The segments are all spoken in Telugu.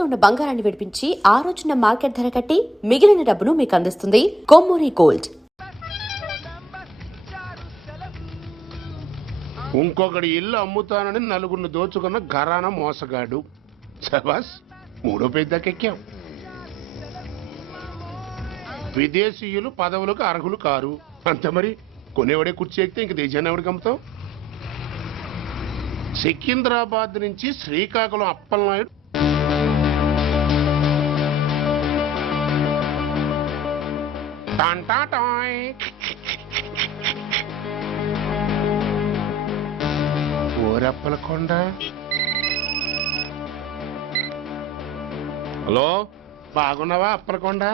తాకట్లో ఉన్న బంగారాన్ని విడిపించి ఆ రోజున మార్కెట్ ధర కట్టి మిగిలిన డబ్బును మీకు అందిస్తుంది కొమ్మూరి గోల్డ్. ఇంకొకటి ఇల్లు అమ్ముతానని నలుగురిని దోచుకున్న ఘరాన మోసగాడు. శబాస్, మూడో పెద్దకెక్కాం. విదేశీయులు పదవులకు అర్హులు కారు అంతే. మరి కొనేవాడే కుర్చీ ఎక్కితే ఇంక దేశాన్ని ఎవడికి అమ్ముతాం? సికింద్రాబాద్ నుంచి శ్రీకాకుళం అప్పలనాయుడు ఓరప్పలకొండ. హలో, బాగున్నావా అప్పలకొండ?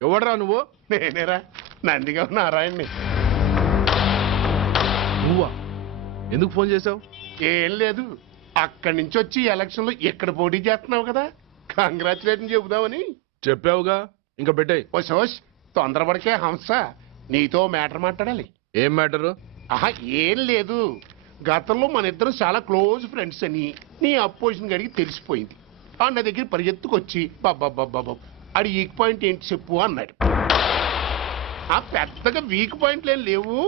ఎవడరా నువ్వు? నేనేరా, నందిగా నారాయణ్ని. నువ్వా? ఎందుకు ఫోన్ చేసావు? ఏం లేదు, అక్కడి నుంచి వచ్చి ఎలక్షన్ లో ఇక్కడ పోటీ చేస్తున్నావు కదా, కంగ్రాచులేషన్ చెబుదామని. చెప్పావుగా, ఇంకా పెట్టాయి. ఓ సోష్, తొందరపడికే హంస, నీతో మ్యాటర్ మాట్లాడాలి. ఏం మ్యాటరు? ఆహా, ఏం లేదు. గతంలో మన ఇద్దరం చాలా క్లోజ్ ఫ్రెండ్స్ అని నీ అపోజిషన్ గడికి తెలిసిపోయింది. ఆ నా దగ్గర పరిగెత్తుకొచ్చి బాబా అడి వీక్ పాయింట్ ఏంటి చెప్పు అన్నాడు. ఆ పెద్దగా వీక్ పాయింట్లు ఏం లేవు,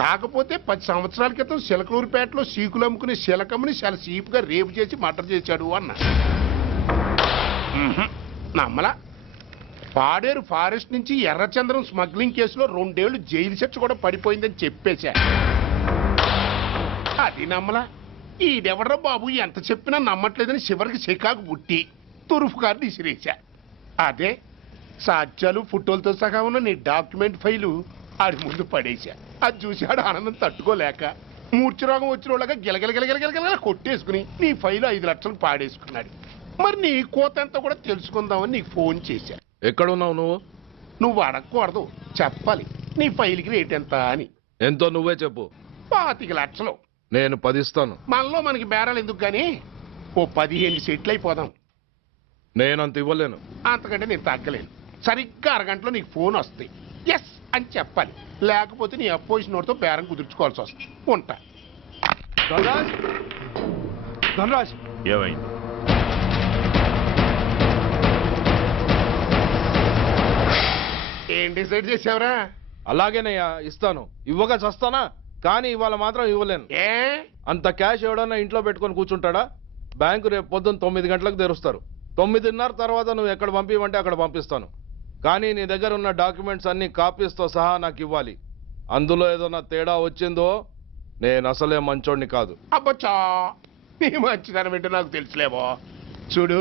కాకపోతే 10 సంవత్సరాల క్రితం చిలకలూరుపేటలో సీకులు అమ్ముకునే శిలకమ్మని చాలా చీప్గా రేపు చేసి మర్డర్ చేశాడు అన్నా. నమ్మలా. పాడేరు ఫారెస్ట్ నుంచి ఎర్రచంద్రం స్మగ్లింగ్ కేసులో 2 ఏళ్లు జైలు శిక్ష కూడా పడిపోయిందని చెప్పేశా. అది నమ్మలా. ఈడెవడ్రా బాబు ఎంత చెప్పినా నమ్మట్లేదని చివరికి చికాకు పుట్టి తురుపు కార్డు ఇసిరేశా. అదే సాక్ష్యాలు ఫోటోలతో సహా ఉన్న నీ డాక్యుమెంట్ ఫైలు ఆడి ముందు పడేశా. అది చూసి ఆడు ఆనందం తట్టుకోలేక మూర్ఛరోగం వచ్చిన వాళ్ళగా గిలగిలగిలగిలగిలగిల కొట్టేసుకుని నీ ఫైలు 5 లక్షలు పాడేసుకున్నాడు. మరి నీ కోతంతా కూడా తెలుసుకుందామని నీకు ఫోన్ చేశా. ఎక్కడున్నావు నువ్వు? నువ్వు అడగకూడదు, చెప్పాలి. నీ ఫైల్కి రేట్ ఎంత అని. ఎంతో నువ్వే చెప్పు. 25 లక్షలు. నేను 10 ఇస్తాను. మనలో మనకి బేరాలు ఎందుకు గానీ ఓ 15 సెట్లు అయిపోదాం. నేనంత ఇవ్వలేను. అంతకంటే నేను తగ్గలేను. సరిగ్గా అరగంటలో నీకు ఫోన్ వస్తాయి. ఎస్ అని చెప్పాలి, లేకపోతే నీ అపోజిషన్ నోటితో బేరం కుదుర్చుకోవాల్సి వస్తుంది. ఉంటా. ధనరాజ్, ఏమైంది? ఏం డిసైడ్ చేసావురా? అలాగేనయ్యా, ఇస్తాను. ఇవ్వగా చస్తానా, కానీ ఇవాళ మాత్రం ఇవ్వలేను. ఏ అంత క్యాష్ ఎవడన్నా ఇంట్లో పెట్టుకొని కూర్చుంటాడా? బ్యాంకు రేపు పొద్దున్న 9 గంటలకు తెరుస్తారు. 9:30 తర్వాత నువ్వు ఎక్కడ పంపిమంటే అక్కడ పంపిస్తాను. కానీ నీ దగ్గర ఉన్న డాక్యుమెంట్స్ అన్ని కాపీస్తో సహా నాకు ఇవ్వాలి. అందులో ఏదైనా తేడా వచ్చిందో నేను అసలే మంచోడిని కాదు. అబ్బచ్చా, నీ మంచిదనం ఏంటో నాకు తెలుసులేవో. చూడు,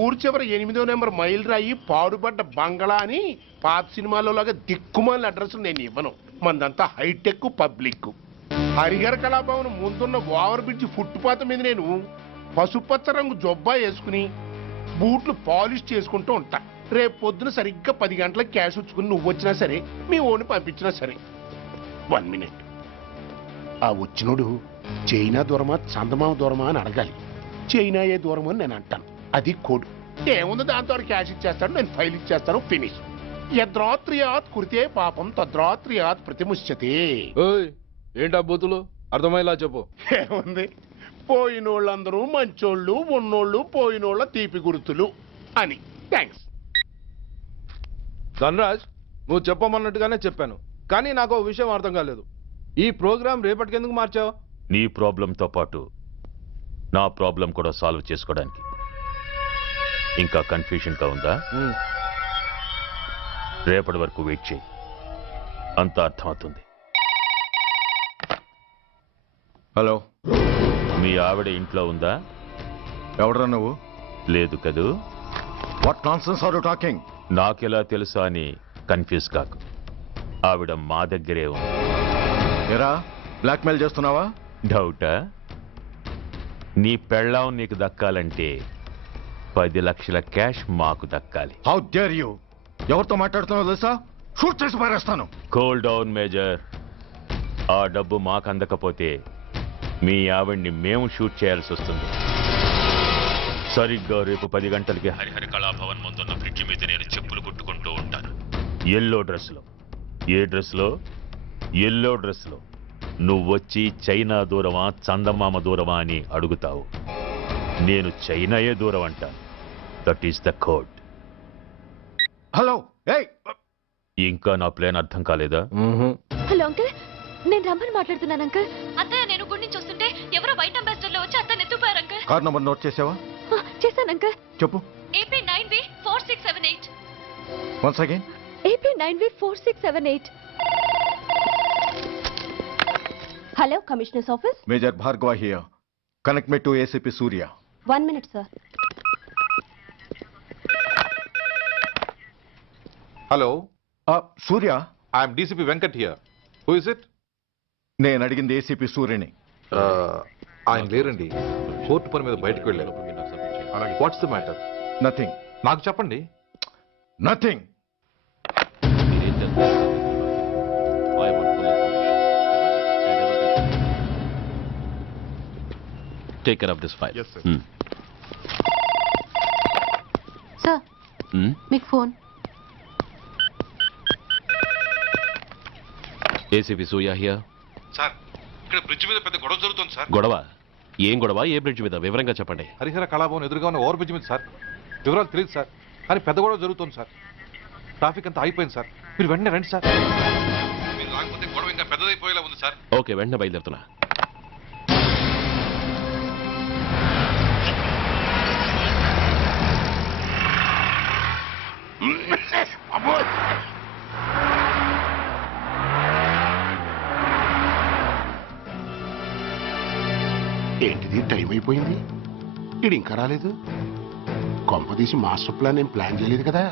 ఊరు చివర 8వ నెంబర్ మైల్ రాయి పాడుపడ్డ బంగళా అని పాత సినిమాలో లాగా దిక్కుమాల అడ్రస్ నేను ఇవ్వను. మందంతా హైటెక్ పబ్లిక్. హరిహర కళాభవన్ ముందున్న ఓవర్ బ్రిడ్జ్ ఫుట్పాత్ మీద నేను పసుపచ్చ రంగు జొబ్బా వేసుకుని బూట్లు పాలిష్ చేసుకుంటూ ఉంటా. రేపు పొద్దున సరిగ్గా 10 గంటలకు క్యాష్ వచ్చుకుని నువ్వు వచ్చినా సరే, మీ ఓని పంపించినా సరే. 1 మినిట్. ఆ వచ్చినోడు చైనా దూరమా చందమామ దూరమా అని అడగాలి. చైనా ఏ దూరం అని నేను అంటాను. అది కోడ్. ఏముంది, దాంతో క్యాష్ ఇచ్చేస్తాడు, నేను ఫైల్ ఇచ్చేస్తాను, ఫినిష్. యద్రాత్రియాత్ కురితే పాపం తద్రాత్రియాత్ ప్రతిముష్యతే. ఏంటా బూతులు? అర్థమయ్యేలా చెప్పు. ఏముంది, పోయినోళ్ళందరూ మంచోళ్ళు, ఉన్నోళ్ళు పోయినోళ్ళ తీపి గుర్తులు అని. థ్యాంక్స్. ధనరాజ్, నువ్వు చెప్పమన్నట్టుగానే చెప్పాను, కానీ నాకు ఓ విషయం అర్థం కాలేదు. ఈ ప్రోగ్రాం రేపటికెందుకు మార్చావు? నీ ప్రాబ్లంతో పాటు నా ప్రాబ్లం కూడా సాల్వ్ చేసుకోవడానికి. ఇంకా కన్ఫ్యూషన్గా ఉందా? రేపటి వరకు వెయిట్ చేయి, అంత అర్థమవుతుంది. హలో, మీ ఆవిడ ఇంట్లో ఉందా? ఎవడరా నువ్వు? లేదు కదూ. What nonsense are you talking? నాకెలా తెలుసా అని కన్ఫ్యూజ్ కాకు. ఆవిడ మా దగ్గరే ఉంది. ఎరా, బ్లాక్మెయిల్ చేస్తున్నావా? డౌటా? నీ పెళ్ళాం నీకు దక్కాలంటే 10 లక్షల క్యాష్ మాకు దక్కాలి. How dare you! ఎవరితో మాట్లాడుతున్నావు తెలుసా? షూట్ చేసి పారేస్తాను. Cool down major. ఆ డబ్బు మాకు అందకపోతే మీ ఆవిడ్ని మేము షూట్ చేయాల్సి వస్తుంది. సరిగ్గా రేపు 10 గంటలకి హరిహర కళాభవన్ ముందున్న బ్రిడ్జి మీద నేను చెప్పులు కుట్టుకుంటూ ఉంటాను. ఎల్లో డ్రెస్లో. ఏ డ్రెస్లో? ఎల్లో డ్రెస్లో. నువ్వొచ్చి చైనా దూరమా చందమామ దూరమా అని అడుగుతావు. నేను చైనాయే దూరం అంట. That is the code. Hello ఏయ్ ఇంకా నా ప్లాన్ అర్థం కాలేదా? హలో అంకుల్, నేను రమ్మని మాట్లాడుతున్నాను అంకుల్. అత్తయ్య నేను గుడి నుంచి వస్తుంటే ఎవరో వైట్ అంబాసిడర్ లో వచ్చి అత్తయ్య ఎత్తుపోయారు అంకుల్. కార్ నంబర్ నోట్ చేసావా? చేశాను అంకుల్. చెప్పు. AP 9V4678. Once again. AP 9V4678. Hello commissioners office. Major Bhargava here. Connect me to ACP Surya. 1 minute sir. Hello, Surya, I'm DCP Venkat here. Who is it? నేను అడిగింది ఏసీపీ సూర్యని. ఆయన లేరండి, కోర్టు పని మీద బయటకు వెళ్ళారు. What's the matter? నథింగ్. నాకు చెప్పండి. Nothing. Take care of this file. Yes, sir. Sir మీకు phone. ACP Suya here. Sir, ఇక్కడ బ్రిడ్జ్ మీద పెద్ద గొడవ జరుగుతుంది సార్. గొడవ? ఏం గొడవ? ఏ బ్రిడ్జ్ మీద? వివరంగా చెప్పండి. హరిహర కళాభవన్ ఎదురుగా ఉన్న ఓవర్ బ్రిడ్జ్ మీద సార్. వివరాలు తెలియదు సార్, కానీ పెద్ద గొడవ జరుగుతుంది సార్. ట్రాఫిక్ అంతా అయిపోయింది సార్. మీరు వెంటనే రండి సార్. మీరు రాకపోతే గొడవ ఇంకా పెద్దదైపోయేలా ఉంది సార్. ఓకే, వెంటనే బయలుదేరుతున్నా. అబ్బో! ఏంటిది, టైం అయిపోయింది, ఇది ఇంకా రాలేదు. కొంపదీసి మాస్టర్ ప్లాన్ ఏం ప్లాన్ చేయలేదు కదా?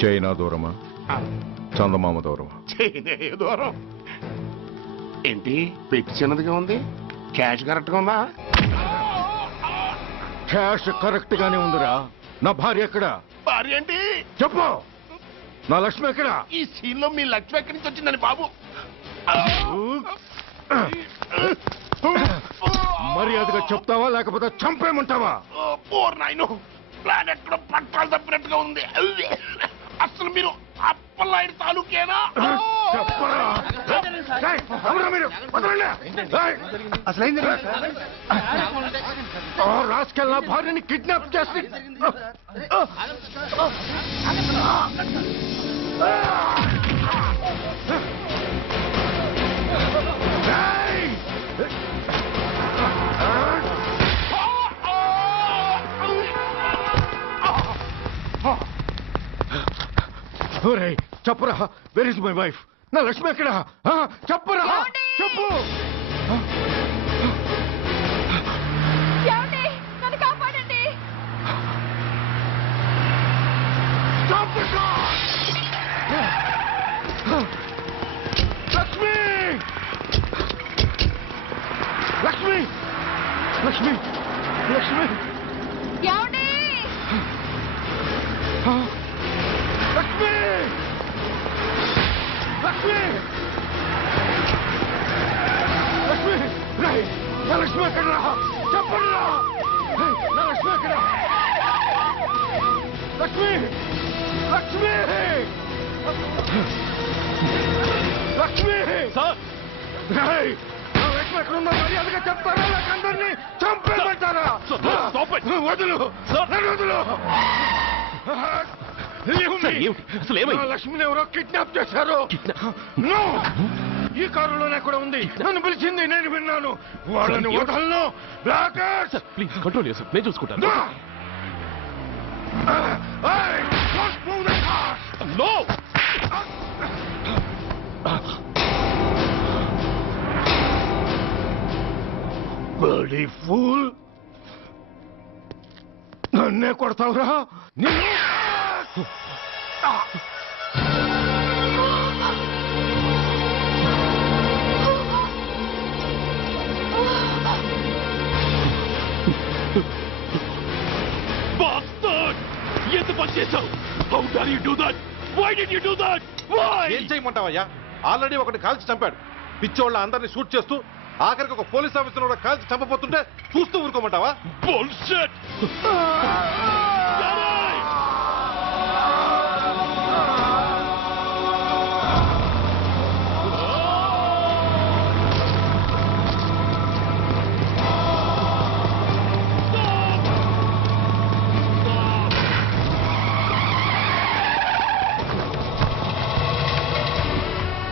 చైనా దూరమా, చందమామ దూరమా? చైనా దూరం ఏంటి, పెట్టి చిన్నదిగా ఉంది, క్యాష్ కరెక్ట్గా ఉందా? క్యాష్ కరెక్ట్ గానే ఉందిరా. నా భార్య ఎక్కడ? భార్య ఏంటి? చెప్పు. నా లక్ష్మి ఎక్కడ? ఈ సీన్ లో మీ లక్ష్మి ఎక్కడి నుంచి వచ్చిందని బాబు? మర్యాదగా చెప్తావా లేకపోతే చంపేమంటావా? పోర్ నాయను, ప్లాన్ ఎక్కడ పట్టాలు తప్పినట్టుగా ఉంది. అసలు మీరు అప్పలాంటి తాలూకేనా? చెప్పరా? ఏయ్, ఎవరా మీరు? వదలండి. ఏయ్, ఆ రాస్కెల్ నా భార్యని కిడ్నాప్ చేసి ఏయ్! ఒరేయ్, చెప్పరా, వేర్ ఇస్ మై వైఫ్? నా లక్ష్మి ఎక్కడ? చెప్పరా, చెప్పు. నన్ను కాపాడండి. లక్ష్మి, లక్ష్మి, లక్ష్మి, లక్ష్మి, ఏమండి? లక్ష్మి, లక్ష్మి, లక్ష్మి, రేయ్, నా లక్ష్మి ఎక్కడ? చెప్పండి రా. రేయ్, నా లక్ష్మి ఎక్కడ? లక్ష్మి, లక్ష్మి, లక్ష్మి, రేయ్, నా లక్ష్మి ఎక్కడ ఉందో మర్యాదగా చెప్తారా లేక అందరినీ చంపేమంటారా? వదులు, నన్ను వదులు. నా లక్ష్మిని ఎవరో కిడ్నాప్ చేశారు. నో, ఈ కారులోనే కూడా ఉంది. నన్ను పిలిచింది, నేను విన్నాను. వాళ్ళని వదలను. ప్లీజ్ కంట్రోల్ చేసి నేను చూసుకుంటాను. నో, బడీ ఫూల్, నన్నే కొడతావురా? నిన్ను Bastard! ఎందుకు పని చేశావు? How dare you do that? Why did you do that? ఏం చేయమంటావయ్యా? ఆల్రెడీ ఒకటి కాల్చి చంపాడు. పిచ్చోళ్ళ అందరినీ షూట్ చేస్తూ ఆఖరికి ఒక పోలీస్ ఆఫీసర్ కూడా కాల్చి చంపబోతుంటే చూస్తూ ఊరుకోమంటావా? Bullshit!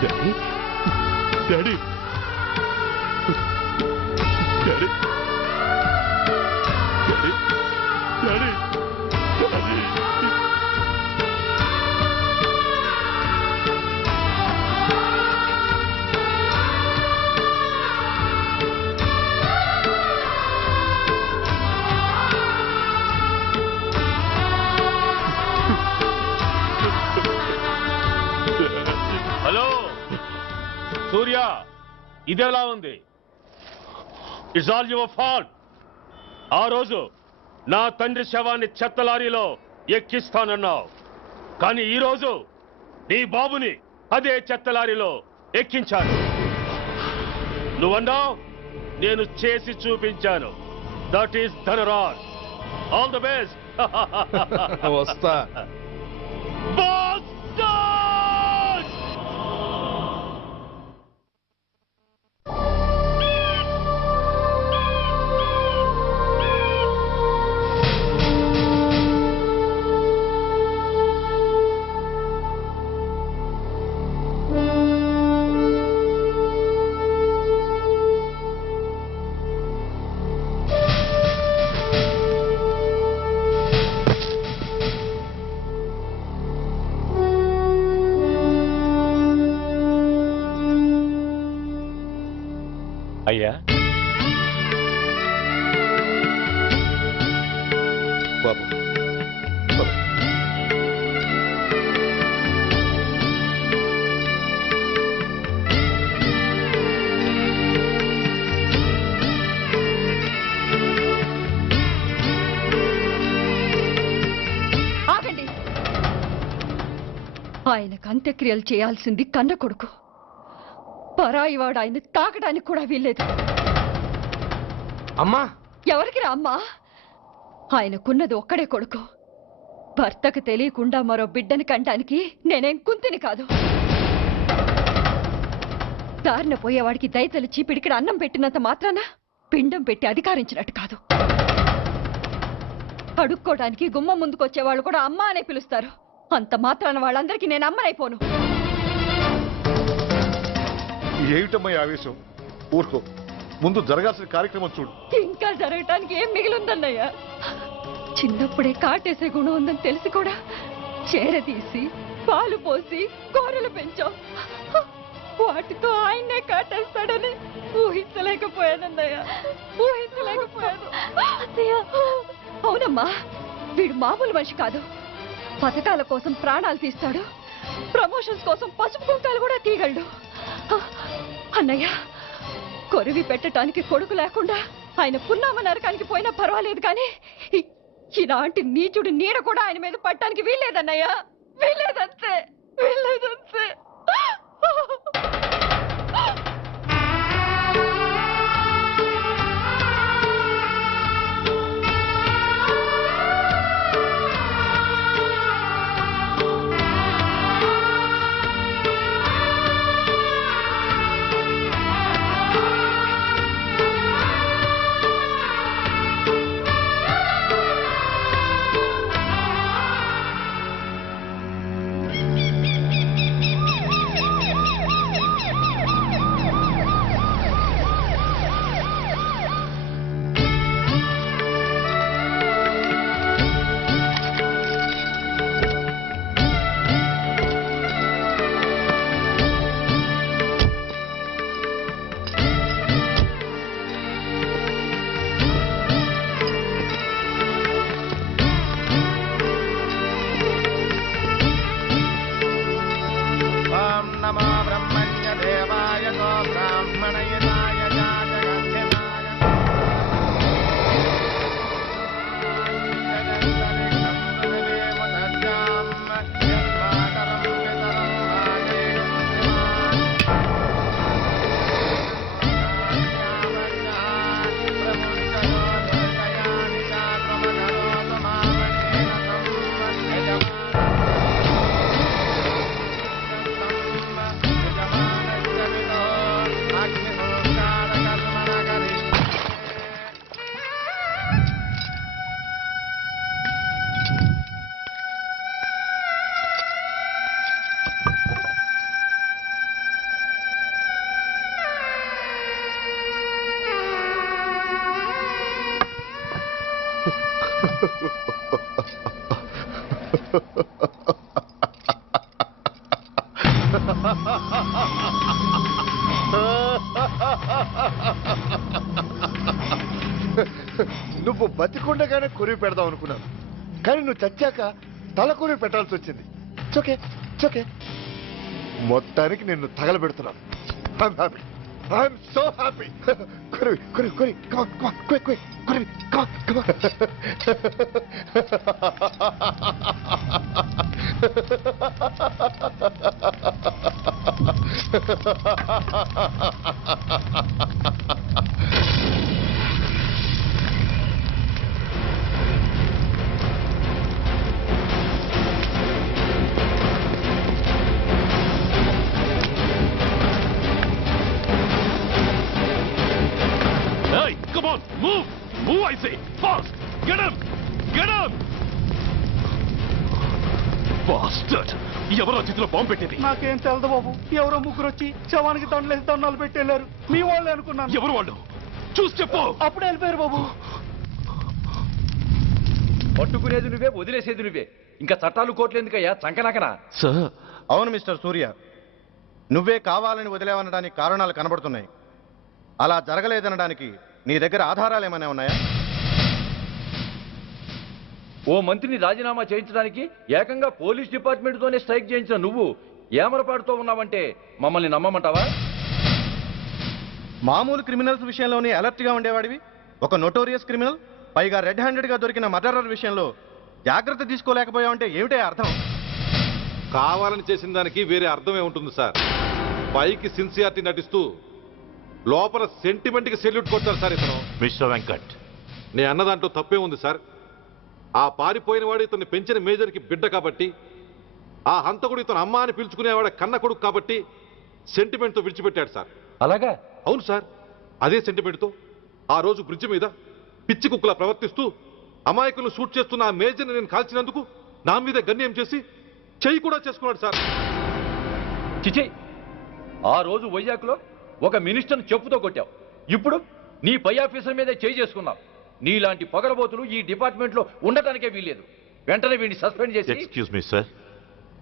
Daddy? Daddy? Daddy? Daddy? Daddy? Daddy? Hello Surya, ఇదెలా ఉంది? It's all your fault. ఆ రోజు నా తండ్రి శవాన్ని చెత్త లారీలో ఎక్కిస్తానన్నావు, కానీ ఈ రోజు నీ బాబుని అదే చెత్త లారీలో ఎక్కించాను. నువ్వన్నావు, నేను చేసి చూపించాను. That is Dhanraj. All the best. వస్తా. అయ్యా, బాబు బాబు. ఆగండి. ఆయనకు అంత్యక్రియలు చేయాల్సింది కన్న కొడుకు. పరాయివాడు ఆయన తాకడానికి కూడా వీల్లేదు. అమ్మా, ఎవరికి రా అమ్మా? ఆయనకున్నది ఒక్కడే కొడుకు. భర్తకు తెలియకుండా మరో బిడ్డని కంటానికి నేనేం కుంతిని కాదు. దారిన పోయేవాడికి దయతలిచి పిడికిడ అన్నం పెట్టినంత మాత్రాన పిండం పెట్టి అధికారించినట్టు కాదు. అడుక్కోవడానికి గుమ్మం ముందుకొచ్చేవాళ్ళు కూడా అమ్మ అనే పిలుస్తారు. అంత మాత్రాన వాళ్ళందరికీ నేను అమ్మనైపోను. ఏమిటమ్మా ఆవేశం? ఊరుకో, ముందు జరగాల్సిన కార్యక్రమం చూడు. ఇంకా జరగటానికి ఏం మిగిలిందన్నయ్య? చిన్నప్పుడే కాటేసే గుణం ఉందని తెలిసి కూడా చేరదీసి పాలు పోసి కూరలు పెంచాం. వాటితో ఆయన్నే కాటేస్తాడని ఊహించలేకపోయానన్నయ్య, ఊహించలేకపోయాను. అవునమ్మా, వీడు మామూలు మనిషి కాదు. పథకాల కోసం ప్రాణాలు తీస్తాడు, ప్రమోషన్స్ కోసం పసుపు కుంకాలు కూడా తీయగలడు. అన్నయ్య, కొరివి పెట్టడానికి కొడుకు లేకుండా ఆయన పున్నామ నరకానికి పోయినా పర్వాలేదు, కానీ ఇలాంటి నీచుడు నీడ కూడా ఆయన మీద పట్టడానికి వీల్లేదన్నయ్య, వీల్లేదంతే, వీల్లేదంతే. నువ్వు బతికుండగానే కొరివి పెడదాం అనుకున్నాను, కానీ నువ్వు చచ్చాక తల కొరివి పెట్టాల్సి వచ్చింది. చోకే చోకే మొత్తానికి నిన్ను తగలబెడుతున్నాను. I'm so happy. కొరివి కొరివి కొరి కొరివి Hey, come on, move! Move, I say! Fast! Get him! Get him! Bastard! ఎవరో చేతిలో బాంబు పెట్టేది? నాకేం తెలదు బాబు. ఎవరో ముగ్గురు వచ్చి శవానికి దండలేసి దండాలు పెట్టేళ్లారు. మీ వాళ్ళే అనుకున్నాను. ఎవరు వాళ్ళు? చూసి చెప్పు. అప్పుడే వెళ్ళిపోయారు బాబు. పట్టుకునేది నువ్వే, వదిలేసేది నువ్వే. ఇంకా చట్టాలు కోట్లు ఎందుకయ్యా చంకనాకనా? సార్, అవును మిస్టర్ సూర్య, నువ్వే కావాలని వదిలేవనడానికి కారణాలు కనబడుతున్నాయి. అలా జరగలేదనడానికి నీ దగ్గర ఆధారాలు ఏమైనా ఉన్నాయా? ఓ మంత్రిని రాజీనామా చేయించడానికి ఏకంగా పోలీస్ డిపార్ట్మెంట్తోనే స్ట్రైక్ చేయించిన నువ్వు ఏమరపాటుతో ఉన్నావంటే మమ్మల్ని నమ్మమంటావా? మామూలు క్రిమినల్స్ విషయంలోనే అలర్ట్గా ఉండేవాడివి, ఒక నోటోరియస్ క్రిమినల్, పైగా రెడ్ హ్యాండెడ్గా దొరికిన మర్డరర్ విషయంలో జాగ్రత్త తీసుకోలేకపోయావంటే ఏమిటే అర్థం? కావాలని చేసిన దానికి వేరే అర్థమే ఉంటుంది సార్. పైకి సిన్సియారిటీ నటిస్తూ లోపల సెంటిమెంట్కి సెల్యూట్ కొడతారు సార్ ఇతను. మిస్టర్ వెంకట్, నే అన్న దాంట్లో తప్పే ఉంది సార్. ఆ పారిపోయిన వాడు ఇతన్ని పెంచిన మేజర్కి బిడ్డ కాబట్టి, ఆ హంతకుడు ఇతను అమ్మ అని పిలుచుకునేవాడు కన్న కొడుకు కాబట్టి సెంటిమెంట్తో విడిచిపెట్టాడు సార్. అలాగా? అవును సార్, అదే సెంటిమెంట్తో ఆ రోజు బ్రిడ్జ్ మీద పిచ్చి కుక్కలా ప్రవర్తిస్తూ అమాయకులను షూట్ చేస్తున్న ఆ మేజర్ని నేను కాల్చినందుకు నా మీద గన్యం చేసి చెయ్యి కూడా చేసుకున్నాడు సార్. చిచి, ఆ రోజు వైజాగ్లో ఒక మినిస్టర్ని చెప్పుతో కొట్టావు, ఇప్పుడు నీ పై ఆఫీసర్ మీదే చేయి చేసుకున్నావు. నీలాంటి పొగరబోతులు ఈ డిపార్ట్మెంట్లో ఉండటానికే వీల్లేదు. వెంటనే వీడిని సస్పెండ్ చేసి. ఎక్స్క్యూజ్ మీ సార్,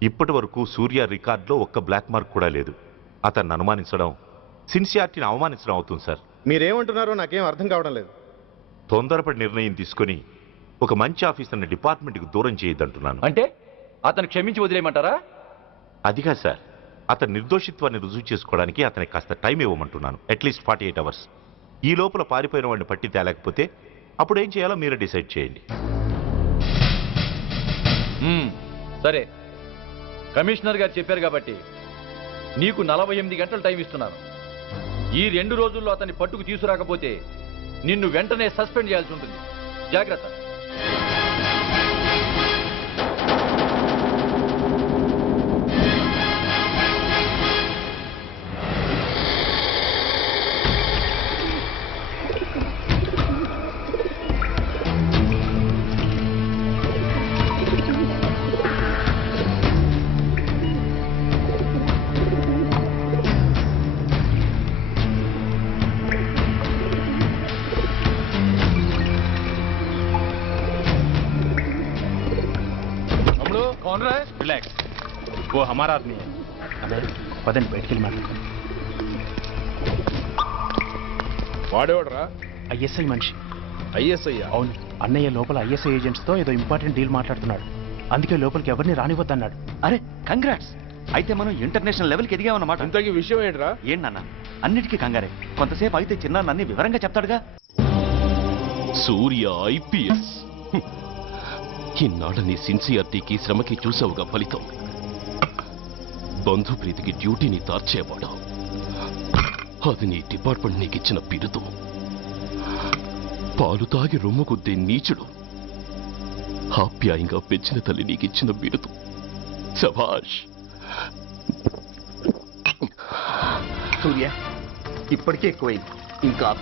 ఇప్పటి వరకు సూర్య రికార్డులో ఒక్క బ్లాక్ మార్క్ కూడా లేదు. అతన్ని అనుమానించడం సిన్సియారిటీని అవమానించడం అవుతుంది సార్. మీరేమంటున్నారో నాకేం అర్థం కావడం లేదు. తొందరపడి నిర్ణయం తీసుకొని ఒక మంచి ఆఫీసర్ని డిపార్ట్మెంట్కి దూరం చేయొద్దంటున్నాను. అంటే అతను క్షమించి వదిలేయమంటారా? అదిగా సార్, అతని నిర్దోషిత్వాన్ని రుజువు చేసుకోవడానికి అతనికి కాస్త టైం ఇవ్వమంటున్నాను. At least 48 hours. ఈ లోపల పారిపోయిన వాడిని పట్టి తేలేకపోతే అప్పుడు ఏం చేయాలో మీరే డిసైడ్ చేయండి. సరే, కమిషనర్ గారు చెప్పారు కాబట్టి నీకు 48 గంటలు టైం ఇస్తున్నాను. ఈ 2 రోజుల్లో అతన్ని పట్టుకు తీసుకురాకపోతే నిన్ను వెంటనే సస్పెండ్ చేయాల్సి ఉంటుంది. జాగ్రత్త. कौन रहा है? रिलैक्स, वो हमारा आदमी है. अबे పదండి బయటికి వెళ్ళి మాట్లాడతాం. వాడేవాడరా? ఐఎస్ఐ మనిషి. ఐఎస్ఐ? అవును, అన్నయ్య లోపల ఐఎస్ఐ ఏజెంట్స్తో ఏదో ఇంపార్టెంట్ డీల్ మాట్లాడుతున్నాడు. అందుకే లోపలికి ఎవరిని రానివద్దన్నాడు. అరే కంగ్రాట్స్, అయితే మనం ఇంటర్నేషనల్ లెవెల్కి ఎదిగామన్నమాట. ఇంతకీ విషయం ఏంట్రా? ఏంటన్నా అన్నిటికీ కంగారే. కొంతసేపు అయితే చిన్న అన్ని వివరంగా చెప్తాడుగా. సూర్య ఐపీఎస్. ఇన్నాళ్ళ నీ సిన్సియారిటీకి శ్రమకి చూసావుగా ఫలితం. బంధుప్రీతికి డ్యూటీని తార్చేవాడు. అది నీ డిపార్ట్మెంట్ నీకిచ్చిన బిరుదు. పాలు తాగి రొమ్ము కొద్దే నీచుడు ఆప్యాయంగా పెంచిన తల్లి నీకిచ్చిన బిరుదు. శభాష్. సూర్య, ఇప్పటికే ఎక్కువైంది, ఇంకా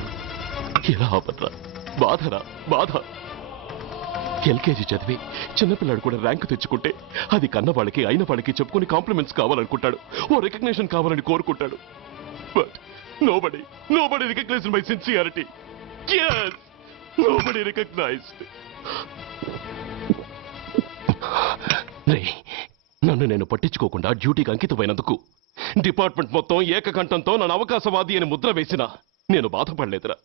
ఎలా ఆపట్రా? బాధరా బాధ. ఎల్కేజీ చదివి చిన్నపిల్లాడు కూడా ర్యాంకు తెచ్చుకుంటే అది కన్నవాళ్ళకి అయిన వాళ్ళకి చెప్పుకుని కాంప్లిమెంట్స్ కావాలనుకుంటాడు, ఓ రికగ్నిషన్ కావాలని కోరుకుంటాడు. But nobody recognised my sincerity. Yes, nobody recognized. నన్ను నేను పట్టించుకోకుండా డ్యూటీకి అంకితమైనందుకు డిపార్ట్మెంట్ మొత్తం ఏకకంఠంతో నన్ను అవకాశవాది అని ముద్ర వేసినా నేను బాధపడలేదురా.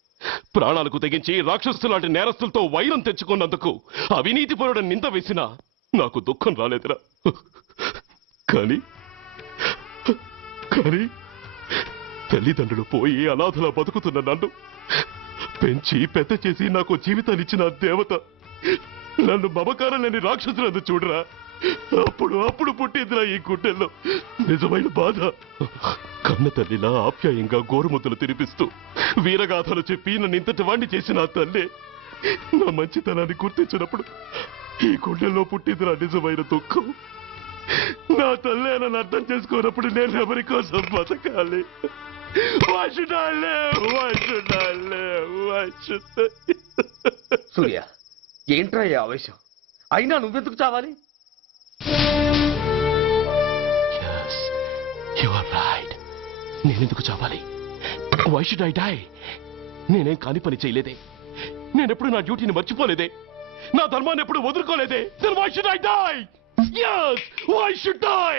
ప్రాణాలకు తెగించి రాక్షసు లాంటి నేరస్తులతో వైరం తెచ్చుకున్నందుకు అవినీతిపరుడు నింద వేసినా నాకు దుఃఖం రాలేదురా. కానీ కానీ తల్లిదండ్రులు పోయి అనాథలా బతుకుతున్న నన్ను పెంచి పెద్ద చేసి నాకు జీవితాన్నిచ్చిన దేవత నన్ను మమకారం లేని రాక్షసులను చూడరా. అప్పుడు పుట్టిందిరా ఈ గుడ్డెల్లో నిజమైన బాధ. కన్న తల్లిలా ఆప్యాయంగా గోరుముద్దలు తినిపిస్తూ వీరగాథలు చెప్పి నన్ను ఇంతటి వాణ్ణి చేసిన ఆ తల్లే నా మంచితనాన్ని గుర్తించినప్పుడు ఈ గుడ్డెల్లో పుట్టిందిరా నిజమైన దుఃఖం. నా తల్లే నన్ను అర్థం చేసుకోనప్పుడు నేను ఎవరి కోసం బతకాలి? సూర్య, ఏంట్రా ఈ ఆవేశం? అయినా నువ్వెందుకు చావాలి? నేనెందుకు చావాలి? Why should I die? నేనేం కాని పని చేయలేదే. నేనెప్పుడు నా డ్యూటీని మర్చిపోలేదే. నా ధర్మాన్ని ఎప్పుడు వదులుకోలేదే. Then why should I die? Yes, why should I?